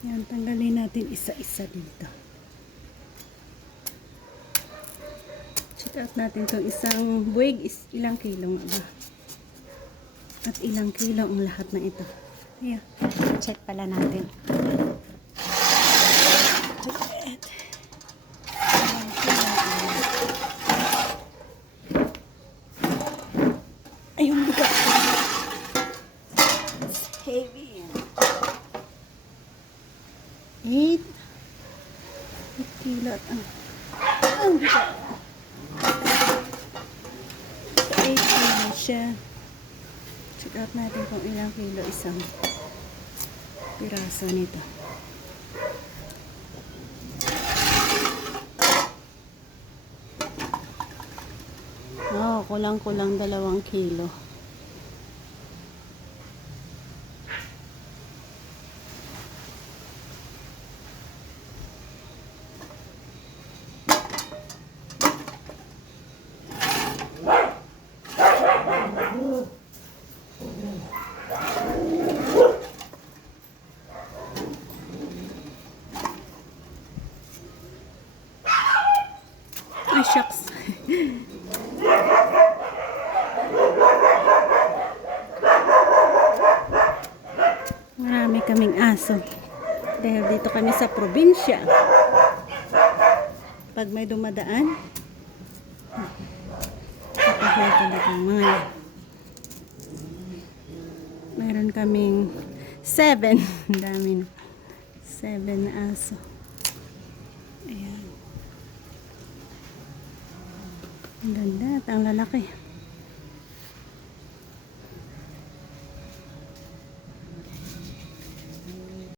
Yan, tanggalin natin isa-isa dito. Check out natin itong isang buwig is ilang kilo nga ba? At ilang kilo ang lahat na ito. Ayan, check pala natin. Check it. Ilang kilo. Ayun, bigat. It's heavy. 8 kilo at ang bigat. 8 kilo siya. Check out natin kung ilang kilo isang piraso nito. Oh, kulang-kulang 2 kilo. Ay, shucks. Marami kaming aso. Dahil dito kami sa probinsya. Pag may dumadaan, kapahito dito mga yan. Meron kaming 7. Ang dami na. 7 na aso. Ayan. Ang ganda at ang lalaki.